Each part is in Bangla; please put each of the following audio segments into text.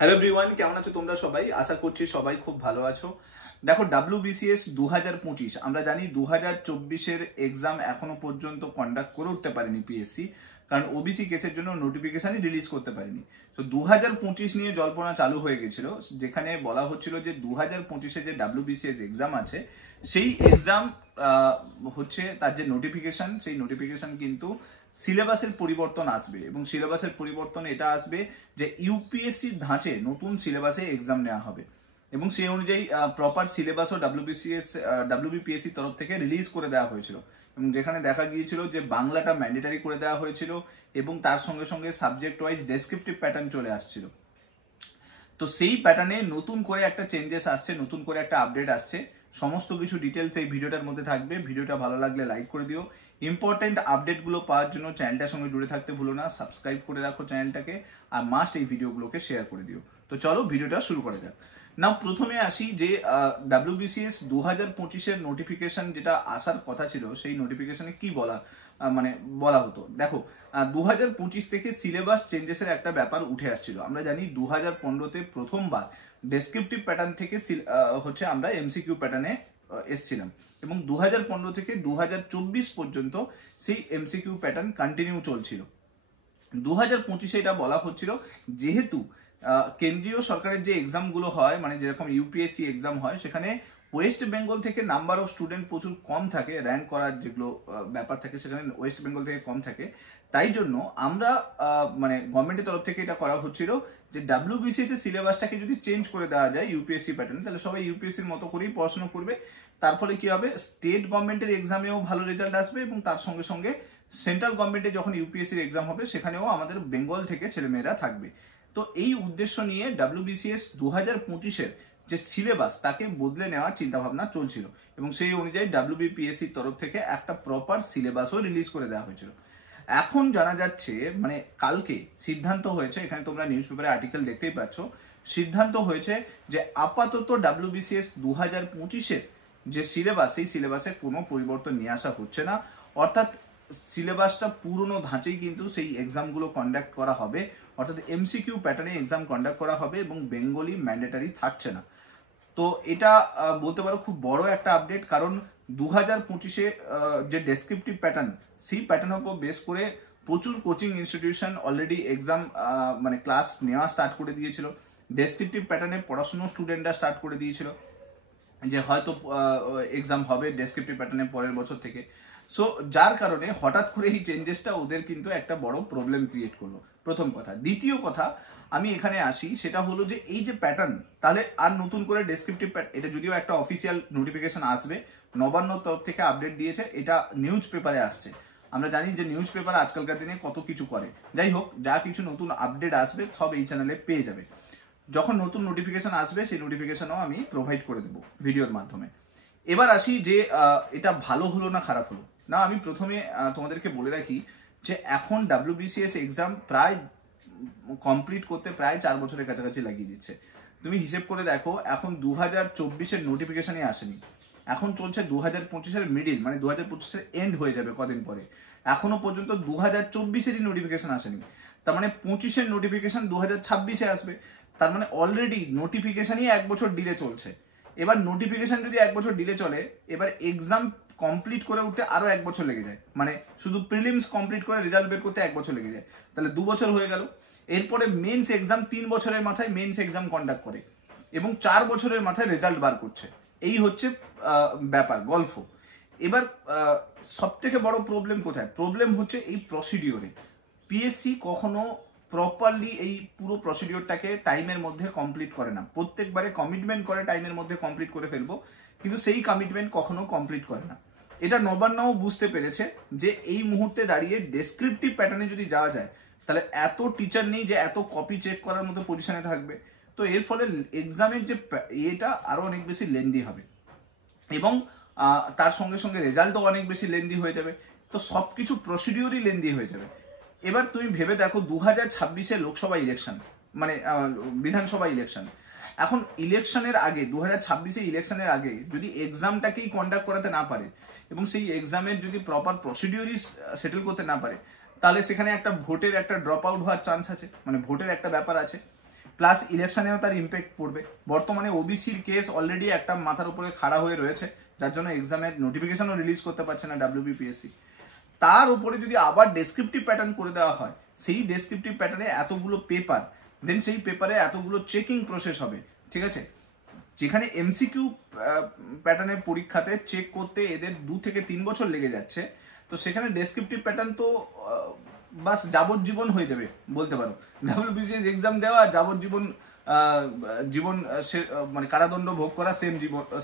হ্যালো এভরিওয়ান, কেমন আছো তোমরা সবাই? আশা করছি সবাই খুব ভালো আছো। দেখো, WBCS 2025 আমরা জানি 2024-এর এক্সাম এখনো পর্যন্ত কন্ডাক্ট করে উঠতে পারেনি পিএসসি, কারণ ওবিসি কেসের জন্য নোটিফিকেশনই রিলিজ করতে পারেনি। তো 2025 নিয়ে জল্পনা চালু হয়ে গেছিল, যেখানে বলা হচ্ছিল যে 2025-এ যে WBCS এক্সাম আছে সেই এক্সাম হচ্ছে তার যে নোটিফিকেশন, সেই নোটিফিকেশন কিন্তু সিলেবাসের পরিবর্তন আসবে, এবং সিলেবাসের পরিবর্তন এটা আসবে যে ইউপিএসসির ধাঁচে নতুন সিলেবাসে এক্সাম নেওয়া হবে, এবং সেই অনুযায়ী প্রপার সিলেবাসও WBPSC তরফ থেকে রিলিজ করে দেওয়া হয়েছিল, এবং যেখানে দেখা গিয়েছিল যে বাংলাটা ম্যান্ডেটারি করে দেওয়া হয়েছিল, এবং তার সঙ্গে সঙ্গে সাবজেক্ট ওয়াইজ ডেসক্রিপটিভ প্যাটার্ন চলে আসছিল। তো সেই প্যাটার্নে নতুন করে একটা চেঞ্জেস আসছে, নতুন করে একটা আপডেট আসছে। সমস্ত কিছু ডিটেলস এই ভিডিওটার মধ্যে থাকবে। ভিডিওটা ভালো লাগলে লাইক করে দিও। ইম্পর্টেন্ট আপডেটগুলো পাওয়ার জন্য চ্যানেলটার সঙ্গে জুড়ে থাকতে ভুলো না, সাবস্ক্রাইব করে রাখো চ্যানেলটাকে, আর মাস্ট এই ভিডিওগুলোকে শেয়ার করে দিও। তো চলো ভিডিওটা শুরু করা যাক। নাও প্রথমে আসি যে WBCS 2025-এর নোটিফিকেশন যেটা আসার কথা ছিল, সেই নোটিফিকেশনে কি বলা হতো। দেখো, 2025 থেকে সিলেবাস চেঞ্জেসের একটা ব্যাপার উঠে আসছিল। আমরা জানি 2015-তে প্রথমবার ডেসক্রিপটিভ প্যাটার্ন থেকে আমরা এমসিকিউ প্যাটার্নে এসছিলাম, এবং 2015 থেকে 2024 পর্যন্ত সেই এমসিকিউ প্যাটার্ন কন্টিনিউ চলছিল। 2025-এ এটা বলা হচ্ছিল, যেহেতু কেন্দ্রীয় সরকারের যে এক্সামগুলো হয়, মানে যেরকম ইউপিএসসি এক্সাম হয়, সেখানে ওয়েস্ট বেঙ্গল থেকে নাম্বার অফ স্টুডেন্ট প্রচুর কম থাকে, র্যাঙ্ক করার যেগুলো ব্যাপার থাকে সেখানে ওয়েস্ট বেঙ্গল থেকে কম থাকে। তাই জন্য আমরা গভর্নমেন্টের তরফ থেকে এটা করা হচ্ছিল যে WBCS এর সিলেবাসটাকে যদি চেঞ্জ করে দেওয়া যায় ইউপিএসসি প্যাটার্ন, তাহলে সবাই ইউপিএসসির মতো করেই পড়াশোনা করবে। তার ফলে কি হবে, স্টেট গভর্নমেন্টের এক্সামেও ভালো রেজাল্ট আসবে, এবং তার সঙ্গে সঙ্গে সেন্ট্রাল গভর্নমেন্টে যখন ইউপিএসসির এক্সাম হবে সেখানেও আমাদের বেঙ্গল থেকে ছেলেমেয়েরা থাকবে। তো এই উদ্দেশ্য নিয়ে WBCS 2025-এর যে সিলেবাস তাকে বদলে নেওয়ার চিন্তা ভাবনা চলছিল, এবং সেই অনুযায়ী WBPSCর তরফ থেকে একটা প্রপার সিলেবাসও রিলিজ করে দেওয়া হয়েছিল। এখন জানা যাচ্ছে, কালকে সিদ্ধান্ত হয়েছে, এখানে তোমরা নিউজ পেপারে আর্টিকেল দেখতেই পাচ্ছ, সিদ্ধান্ত হয়েছে যে আপাতত WBCS 2025-এর যে সিলেবাস, সেই সিলেবাসে কোনো পরিবর্তন নিয়ে আসা হচ্ছে না। অর্থাৎ সিলেবাসটা পুরনো ধাঁচেই কিন্তু সেই এক্সামগুলো কন্ডাক্ট করা হবে, অর্থাৎ এমসিকিউ প্যাটার্নে এক্সাম কন্ডাক্ট করা হবে, এবং বেঙ্গলি ম্যান্ডেটারি থাকছে না। তো এটা বলতে পারো খুব বড় একটা আপডেট, কারণ 2025-এ যে ডেসক্রিপটিভ প্যাটার্ন, সেই প্যাটার্নের উপর বেস করে প্রচুর coaching institution already exam class নেওয়া স্টার্ট করে দিয়েছিল। ডেসক্রিপটিভ প্যাটার্নে পড়াশোনা স্টুডেন্টরা স্টার্ট করে দিয়েছিল যে হয়তো এক্সাম হবে ডেসক্রিপটিভ প্যাটার্নে পরের বছর থেকে। সো যার কারণে হঠাৎ করে এই চেঞ্জেসটা ওদের কিন্তু একটা বড় প্রবলেম ক্রিয়েট করলো, প্রথম কথা। দ্বিতীয় কথা আমি এখানে আসি, সেটা হলো যে এই যে প্যাটার্ন, তাহলে আর নতুন করে ডেসক্রিপটিভ এটা যদিও একটা অফিসিয়াল নোটিফিকেশন আসবে, নবান্ন তরফ থেকে আপডেট দিয়েছে, এটা নিউজ পেপারে আসছে। আমরা জানি যে নিউজ পেপার আজকালকার দিনে কত কিছু করে। যাই হোক, যা কিছু নতুন আপডেট আসবে সব এই চ্যানেলে পেয়ে যাবে। যখন নতুন নোটিফিকেশন আসবে সেই নোটিফিকেশনও আমি প্রোভাইড করে দেবো ভিডিওর মাধ্যমে। এবার আসি যে এটা ভালো হলো না খারাপ হলো না। আমি প্রথমে তোমাদেরকে বলে রাখি যে এখন WBCS এক্সাম প্রায় কমপ্লিট করতে প্রায় 4 বছরের কাছাকাছি লাগিয়ে দিচ্ছে। তুমি হিসেব করে দেখো, এখন 2024-এর নোটিফিকেশনই আসেনি, এখন চলছে 2025-এর মিডিল, 2025-এর এন্ড হয়ে যাবে কদিন পরে। এখনো পর্যন্ত 2024-এরই নোটিফিকেশন আসেনি, তার মানে 25-এর নোটিফিকেশন 2026-এ আসবে। তার মানে অলরেডি নোটিফিকেশনই 1 বছর ডিলে চলছে। এবার নোটিফিকেশন যদি 1 বছর ডিলে চলে, এবার এক্সাম কমপ্লিট করে উঠতে আরো 1 বছর লেগে যায়, শুধু প্রিলিমস কমপ্লিট করে রেজাল্ট বের করতে 1 বছর লেগে যায়, তাহলে 2 বছর হয়ে গেল। এরপরে মেন্স এক্সাম 3 বছরের মাথায় মেন্স এক্সাম কন্ডাক্ট করে, এবং 4 বছরের মাথায় রেজাল্ট বার করছে। এই হচ্ছে ব্যাপার, গল্প। এবার সব থেকে বড় প্রবলেম কোথায়? প্রবলেম হচ্ছে এই প্রসিডিওরে। পিএসসি কখনো প্রপারলি এই পুরো প্রসিডিওরটাকে টাইমের মধ্যে কমপ্লিট করে না। প্রত্যেকবারে কমিটমেন্ট করে টাইমের মধ্যে কমপ্লিট করে ফেলবো, কিন্তু সেই কমিটমেন্ট কখনো কমপ্লিট করে না। এটা নবান্নও বুঝতে পেরেছে যে এই মুহূর্তে দাঁড়িয়ে ডেসক্রিপটিভ প্যাটার্নে যদি যাওয়া যায়, তাহলে এত টিচার নেই যে এত কপি চেক করার মতো পজিশনে থাকবে। তো এর ফলে এক্সামের যে এটা আরো অনেক বেশি লেন্দি হবে, এবং তার সঙ্গে সঙ্গে রেজাল্টও অনেক বেশি লেন্দি হয়ে যাবে। তো সবকিছু প্রসিডিওরই লেন্দি হয়ে যাবে। এবার তুমি ভেবে দেখো, 2026-এ লোকসভা ইলেকশন, বিধানসভা ইলেকশন। এখন ইলেকশনের আগে, 2026-এ ইলেকশনের আগে যদি এক্সামটাকেই কন্ডাক্ট করাতে না পারে, এবং সেই এক্সামের যদি প্রপার প্রসিডিওরই সেটেল করতে না পারে, তাহলে সেখানে একটা ভোটের একটা ড্রপ আউট হওয়ার চান্স আছে, ভোটের একটা ব্যাপার আছে। প্লাস ইলেকশনেও তার ইম্প্যাক্ট পড়বে। বর্তমানে ওবিসির কেস অলরেডি একটা মাথার উপরে খাড়া হয়ে রয়েছে, যার জন্য এক্সামের নোটিফিকেশনও রিলিজ করতে পারছে না WBPSC। তার উপরে যদি আবার ডেসক্রিপটিভ প্যাটার্ন করে দেওয়া হয়, সেই ডেসক্রিপটিভ প্যাটার্নে এতগুলো পেপার, দেন সেই পেপারে এতগুলো চেকিং প্রসেস হবে, ঠিক আছে? যেখানে এমসিকিউ প্যাটার্নের পরীক্ষাতে চেক করতে এদের 2 থেকে 3 বছর লেগে যাচ্ছে, তো সেখানে ডেসক্রিপটিভ প্যাটার্ন তো বাস যাবজ্জীবন হয়ে যাবে বলতে পারো। WBCS এক্সাম দেওয়া যাবজ্জীবন জীবন মানে কারাদণ্ড ভোগ করা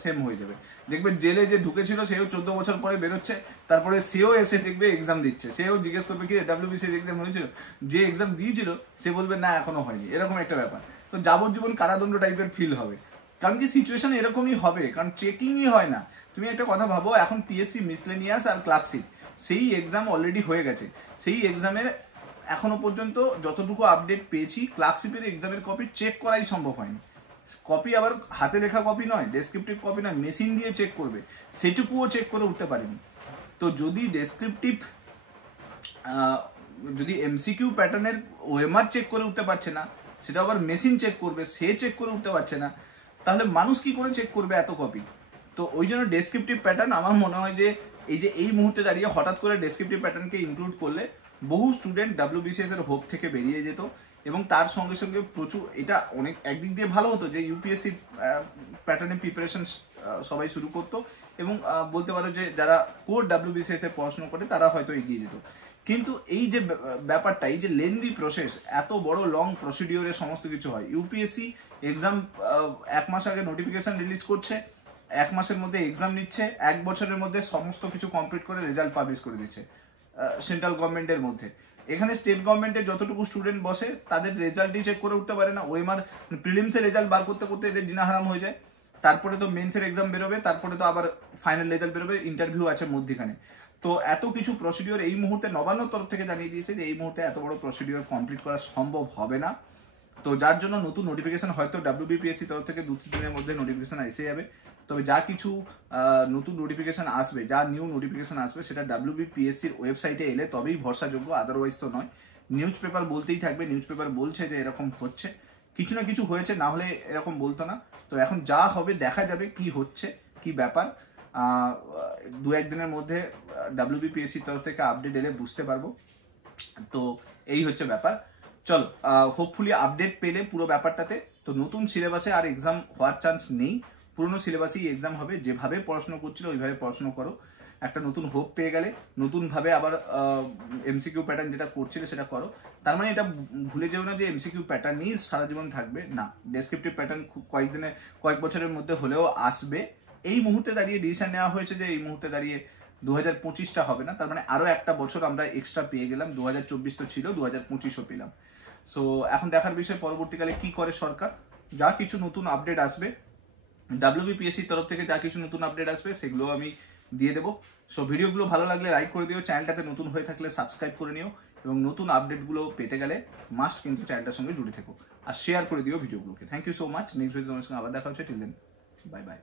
সেম হয়ে যাবে। দেখবে জেলে যে ঢুকেছিল সেও 14 বছর পরে বেরোচ্ছে, তারপরে সেও এসে দেখবে এক্সাম দিচ্ছে, সেও জিজ্ঞেস করবে কি WBCS এক্সাম হয়েছিল, যে এক্সাম দিয়েছিল সে বলবে না এখনো হয়নি, এরকম একটা ব্যাপার। তো যাবজ্জীবন কারাদণ্ড টাইপের ফিল হবে, কারণ কি সিচুয়েশন এরকমই হবে, কারণ চেকিংই হয় না। তুমি একটা কথা ভাবো, এখন পিএসসি মিসলেনিয়াস আর ক্লার্কশিপ সেই এক্সাম অলরেডি হয়ে গেছে, সেই এক্সামের এখনো পর্যন্ত যতটুকু আপডেট পেয়েছি ক্লার্কশিপের এক্সামের কপি চেক করাই সম্ভব হয়নি। কপি আবার হাতে লেখা কপি নয়, ডেসক্রিপটিভ কপি নয়, মেশিন দিয়ে চেক করবে, সেটুকুও চেক করে উঠতে পারেনি। তো যদি ডেসক্রিপটিভ যদি এমসিকিউ প্যাটার্নের ওএমআর চেক করে উঠতে পারছে না, সেটা আবার মেশিন চেক করবে, সে চেক করে উঠতে পারছে না, তাহলে মানুষ কি করে চেক করবে এত কপি? তো ওই জন্য ডেসক্রিপটিভ প্যাটার্ন আমার মনে হয় যে এই মুহূর্তে দাঁড়িয়ে হঠাৎ করে ডেসক্রিপটিভ প্যাটার্নকে ইনক্লুড করলে বহু স্টুডেন্ট WBCS এর হোপ থেকে বেরিয়ে যেত, এবং তার সঙ্গে সঙ্গে প্রচুর এটা অনেক একদিক দিয়ে ভালো হতো যে ইউপিএসসি প্যাটার্নের প্রিপারেশন সবাই শুরু করতো, এবং বলতে পারো যে যারা কোর WBCS এ পড়াশোনা করে তারা হয়তো এগিয়ে যেত। কিন্তু এই যে ব্যাপারটা, এই যে লেন্দি প্রসেস, এত বড় লং প্রসিডিওরে সমস্ত কিছু হয়, ইউপিএসসি এক্সাম 1 মাস আগে নোটিফিকেশন রিলিজ করছে, 1 মাসের মধ্যে এক্সাম নিচ্ছে, 1 বছরের মধ্যে সমস্ত কিছু কমপ্লিট করে রেজাল্ট পাবলিশ করে দিচ্ছে সেন্ট্রাল গভর্নমেন্টের মধ্যে। এখানে স্টেট গভর্নমেন্টের যতটুকু স্টুডেন্ট বসে তাদের রেজাল্টই চেক করে উঠতে পারে না, ওএমআর প্রিলিমসের রেজাল্ট বার করতে করতে এদের জিনাহারাম হয়ে যায়, তারপরে তো মেন্সের এক্সাম বেরোবে, তারপরে তো আবার ফাইনাল রেজাল্ট বেরোবে, ইন্টারভিউ আছে মধ্যখানে। তো এত কিছু প্রসিডিওর এই মুহূর্তে নবান্নর তরফ থেকে জানিয়ে দিয়েছে যে এই মুহূর্তে এত বড় প্রসিডিওর কমপ্লিট করা সম্ভব হবে না। তো যার জন্য নতুন নোটিফিকেশন হয়তো WBPSC তরফ থেকে 2-3 দিনের মধ্যে নোটিফিকেশন এসে যাবে। তবে যা কিছু নতুন নোটিফিকেশন আসবে, যা নিউ নোটিফিকেশন আসবে, সেটা WBPSCর ওয়েবসাইটে এলে তবেই ভরসাযোগ্য, আদারওয়াইজ তো নয়। নিউজ পেপার বলতেই থাকবে, নিউজ পেপার বলছে যে এরকম হচ্ছে, কিছু না কিছু হয়েছে, না হলে এরকম বলতো না। তো এখন যা হবে দেখা যাবে কি হচ্ছে, কি ব্যাপার। 2-1 দিনের মধ্যে WBPSCর তরফ থেকে আপডেট এলে বুঝতে পারবো। তো এই হচ্ছে ব্যাপার। চলো, হোপফুলি আপডেট পেলে পুরো ব্যাপারটাতে। তো নতুন সিলেবাসে আর এক্সাম হওয়ার চান্স নেই, পুরনো সিলেবাসেই এক্সাম হবে। যেভাবে পড়াশোনা করছিল ওইভাবে পড়াশোনা করো, একটা নতুন হোপ পেয়ে গেলে নতুনভাবে আবার এমসিকিউ প্যাটার্ন যেটা করছিলে সেটা করো। তার মানে এটা ভুলে যেও না যে এমসিকিউ প্যাটার্নই সারা জীবন থাকবে না, ডেসক্রিপটিভ প্যাটার্ন খুব কয়েক বছরের মধ্যে হলেও আসবে। এই মুহূর্তে দাঁড়িয়ে ডিসিশন নেওয়া হয়েছে যে এই মুহূর্তে দাঁড়িয়ে 2025টা হবে না, তার মানে আরো একটা বছর আমরা এক্সট্রা পেয়ে গেলাম। 2024 তো ছিল, 2025ও পেলাম। সো এখন দেখার বিষয় পরবর্তীকালে কি করে সরকার। যা কিছু নতুন আপডেট আসবে WBPSCর তরফ থেকে, যা কিছু নতুন আপডেট আসবে সেগুলো আমি দিয়ে দেবো। সো ভিডিওগুলো ভালো লাগলে লাইক করে দিও, চ্যানেলটাতে নতুন হয়ে থাকলে সাবস্ক্রাইব করে নিও, এবং নতুন আপডেটগুলো পেতে গেলে মাস্ট কিন্তু চ্যানেলটার সঙ্গে জুড়ে থেকো, আর শেয়ার করে দিও ভিডিওগুলোকে। Thank you so much. Next ভিডিওর সঙ্গে আবার দেখা হচ্ছে। Till then, bye by.